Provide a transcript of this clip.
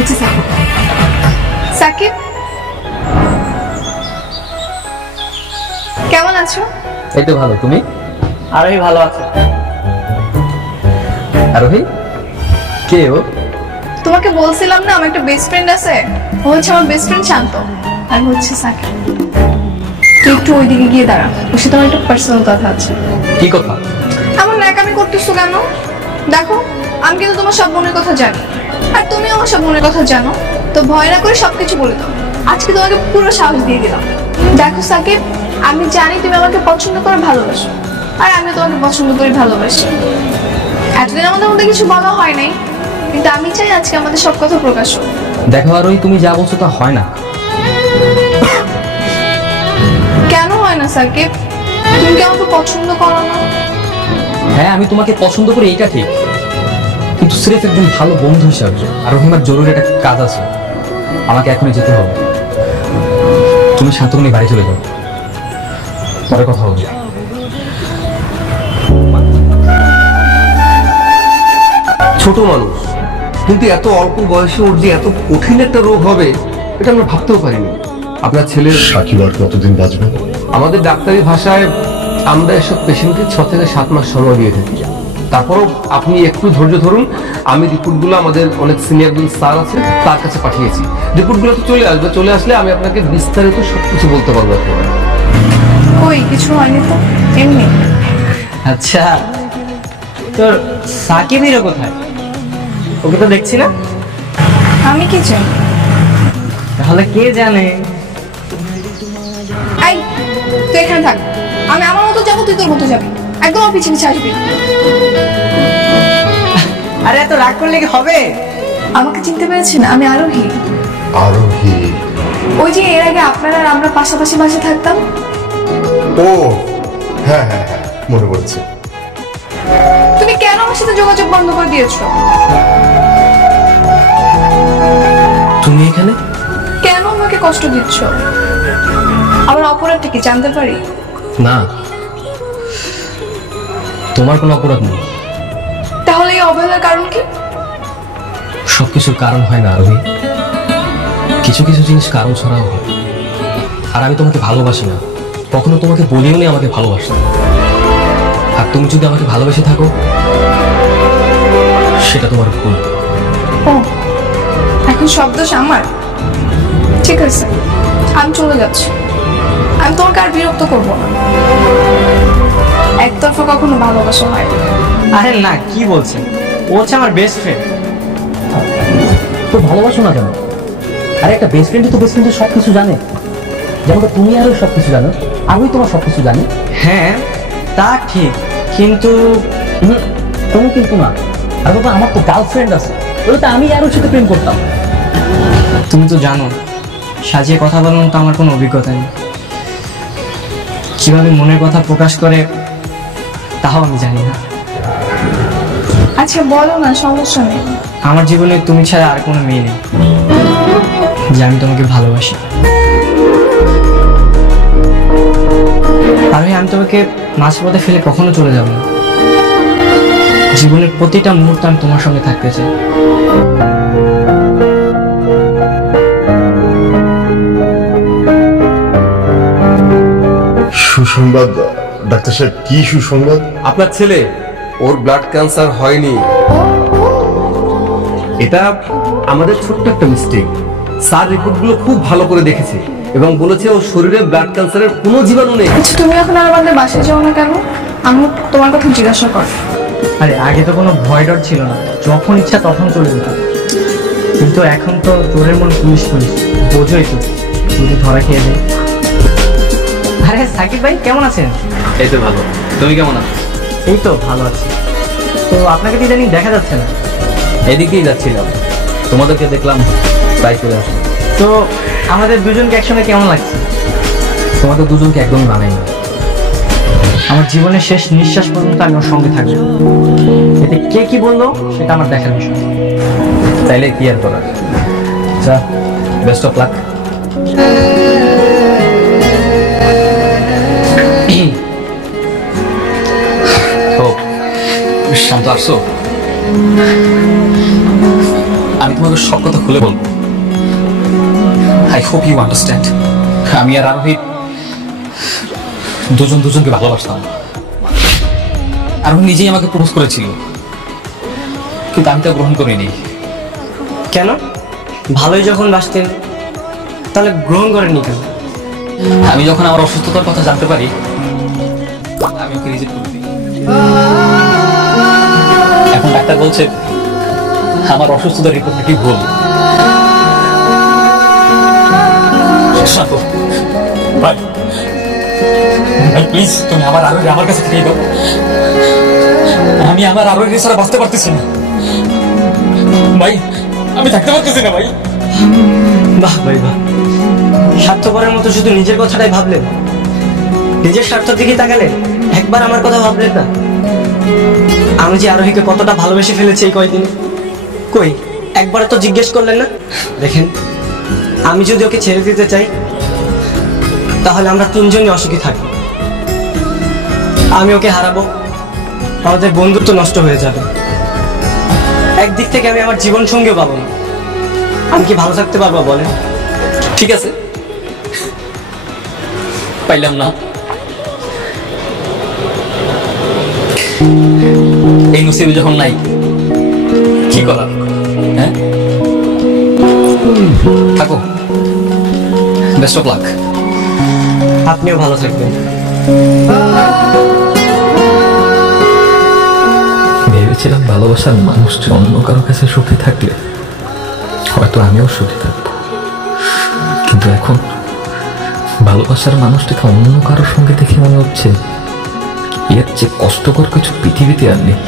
হচ্ছে সাকিব। সাকিব কেমন আছো? এই তো ভালো, তুমি? আরোহী ভালো আছে। আরোহী কে ও? তোমাকে বলছিলাম না আমার একটা বেস্ট ফ্রেন্ড আছে, ও হচ্ছে আমার বেস্ট ফ্রেন্ড শান্ত, আর হচ্ছে সাকিব। তুই একটু ওইদিকে গিয়ে দাঁড়া, ওর সাথে আমার একটা পার্সোনাল কথা আছে। কি কথা? এমন ন্যাকামি করতেছো কেন? দেখো আমি কিন্তু তোমার সব মনের কথা জানি, আর তুমিও আমার সব মনের কথা জানো, তো ভয় না করে সবকিছু বলে দাও। আজকে তোমাকে পুরো সাহস দিয়ে দিলাম। দেখো সাকিব, আমি জানি তুমি আমাকে পছন্দ করে ভালোবাসো, আর আমি তোমাকে পছন্দ করি ভালোবাসি। এতদিন আমাদের মধ্যে কিছু বলা হয় নাই, কিন্তু আমি চাই আজকে আমাদের সব কথা প্রকাশ হোক। দেখো আরোহী, তুমি যা বলছো তা হয় না। কেন হয় না সাকিব? তুমি কি আমাকে পছন্দ করো না? হ্যাঁ, আমি তোমাকে পছন্দ করি, এইটা ঠিক, কিন্তু সিরিফ একজন ভালো বন্ধু হিসাবে। আরোহী, আমার জরুরি একটা কাজ আছে, আমাকে এখনই যেতে হবে। তুমি শান্তকে নিয়ে বাড়ি চলে যাও, পরে কথা হবে। ছোট মানুষ, কিন্তু এত অল্প বয়সে ওর যে এত কঠিন একটা রোগ হবে এটা আমরা ভাবতেও পারিনি। আপনার ছেলের সাকিব আর কতদিন বাঁচবে? আমাদের ডাক্তারি ভাষায় আমরা এসব পেশেন্টকে 6 থেকে 7 মাস সময় দিয়ে থাকি। তারপরও আপনি একটু ধৈর্য ধরুন, আমি রিপোর্টগুলো আমাদের অনেক সিনিয়র স্যার আছে তার কাছে পাঠিয়েছি। রিপোর্টগুলো তো চলে আসবে, চলে আসলে আমি আপনাকে বিস্তারিত সবকিছু বলতে পারবো একেবারে। কই কিছু হয়নি তো, এমনি। আচ্ছা, তোর সাকিবের কোথায়? ওকে তো দেখছি না। আমি কি চাই? তাহলে কে জানে? এই তুই এখানে থাক, আমি আমার মতো যাবো, তুই তোর মতো যাবি, একদম আমার পিছনে আসবি। আরে এত রাগ করলে কি হবে? আমাকে চিনতে পেরেছেন? আমি আরোহী। আরোহী? ওই যে এর আগে আপনারা আর আমরা পাশাপাশি বাসে থাকতাম। ও হ্যাঁ হ্যাঁ হ্যাঁ, মনে পড়ছে। তুমি কেন আমার সাথে যোগাযোগ বন্ধ করে দিয়েছো? তুমি এখানে? কেন আমাকে কষ্ট দিচ্ছ? আমার অপরাধটা কি জানতে পারি? না, তোমার কোনো অপরাধ নেই। তাহলে এই অবহেলার কারণ কি? সবকিছুর কারণ হয় না আরোহী, কিছু কিছু জিনিস কারণ ছাড়াও হয়। আর আমি তোমাকে ভালোবাসি না, কখনো তোমাকে বলিও নি আমাকে ভালোবাসি। আর তুমি যদি আমাকে ভালোবেসে থাকো সেটা তোমার ভুল। ও, এখন সব দোষ আমার? ঠিক আছে, আমি চলে যাচ্ছি। আমি তোমাকে আর বিরক্ত করবো না। একতরফা কখনো ভালোবাসা হয় না। আরে না, কি বলছেন? ও হচ্ছে আমার বেস্ট ফ্রেন্ড। তো ভালোবাসো না কেন? আরে একটা বেস্ট ফ্রেন্ড তো বেস্ট ফ্রেন্ড সবকিছু জানে, যেমন তুমি আরো সবকিছু জানো, আমি তোমার সবকিছু জানি। হ্যাঁ তা ঠিক, কিন্তু কোনো কিন্তু না। আর বাবা, আমার তো গার্লফ্রেন্ড আছে, ওটা তো আমি আরোর সাথে প্রেম করতাম। তুমি তো জানো সাজিয়ে কথা বলার মতো আমার কোনো অভিজ্ঞতা নেই। কিভাবে মনের কথা প্রকাশ করে তাও আমি জানি না। আচ্ছা বলো না, সমস্যা নেই। আমার জীবনে তুমি ছাড়া আর কোনো মেয়ে নেই যে আমি তোমাকে ভালোবাসি। আমি তোমাকে মাঝপথে ফেলে কখনো চলে যাব না। জীবনের প্রতিটা মুহূর্ত আমি তোমার সঙ্গে থাকতে চাই। সুসংবাদ ডাক্তার সাহেব? কি সুসংবাদ? আপনার ছেলে, ওর ব্লাড ক্যান্সার হয়নি। এটা আমাদের ছোট্ট একটা মিস্টেক। স্যার রিপোর্টগুলো খুব ভালো করে দেখেছে এবং বলেছে ওর শরীরে ব্লাড ক্যান্সারের কোনো জীবাণু নেই। আচ্ছা তুমি এখন আর আমাদের বাসায় যাও না কেন? আমি তোমার কথা জিজ্ঞাসা কর। আরে আগে তো কোনো ভয় ডর ছিল না, যখন ইচ্ছা তখন চলে যেতাম, কিন্তু এখন তো চোরের মন পুলিশ পুলিশ, বোঝোই তো, যদি ধরা খেয়ে যায়। আরে সাকিব ভাই কেমন আছেন? এই তো ভালো, তুমি কেমন আছো? এই তো ভালো আছি। তো আপনাকে তো ইদানিং দেখা যাচ্ছে না। এদিকেই যাচ্ছিলাম, তোমাদেরকে দেখলাম তাই চলে আসলাম। তো আমাদের দুজনকে একসঙ্গে কেমন লাগছে? তোমাদের দুজনকে একদমই মানায় না। আমার জীবনের শেষ নিঃশ্বাস পর্যন্ত আমি ওর সঙ্গে থাকবো। এতে কে কি বললো সেটা আমার দেখার বিষয়। তাইলে কি আর করার। আচ্ছা, বেস্ট অফ লাক। শান্ত আসছো? আমি তোমাকে সব কথা খুলে বলবো। I hope you understand. আমি আর আরোহী দুজনকে ভালোবাসতাম। আরোহী নিজেই আমাকে প্রপোজ করেছিল, কিন্তু আমি তা গ্রহণ করিনি। কেন? ভালোই যখন বাসতেন তাহলে গ্রহণ করেননি কেন? আমি যখন আমার অসুস্থতার কথা জানতে পারি, আমি ওকে রিজেক্ট করে দিই। এখন ডাক্তার বলছে আমার অসুস্থতার রিপোর্ট নাকি ভুল। প্লিজ তুমি আমার কাছে ফিরিয়ে দাও। আমি আমার আরো ছাড়া বাঁচতে পারতেছি না ভাই, আমি থাকতে পারতেছি না ভাই। বাহ ভাই বাহ, স্বার্থপরের মতো শুধু নিজের কথাটাই ভাবলেন, নিজের স্বার্থের দিকে তাকালেন, একবার আমার কথা ভাবলেন না। আমি যে আরোহীকে কতটা ভালোবেসে ফেলেছি এই কয়দিনে, কই একবার তো জিজ্ঞেস করলেন না? দেখেন, আমি যদি ওকে ছেড়ে দিতে চাই তাহলে আমরা তিনজনই অসুখী থাকি। আমি ওকে হারাবো, আমাদের বন্ধুত্ব নষ্ট হয়ে যাবে। একদিক থেকে আমি আমার জীবন সঙ্গীও পাবো না। আমি কি ভালো থাকতে পারবো বলেন? ঠিক আছে, পাইলাম না। এই নসিবে যখন নাই, কি করার? হ্যাঁ, থাকো, বেস্ট অফ লাক। আপনিও ভালো থাকবেন। ভেবেছিলাম ভালোবাসার মানুষটি অন্য কারো কাছে সুখী থাকলে হয়তো আমিও সুখী থাকবো, কিন্তু এখন ভালোবাসার মানুষটিকে অন্য কারোর সঙ্গে দেখে মনে হচ্ছে এর চেয়ে কষ্টকর কিছু পৃথিবীতে আর নেই।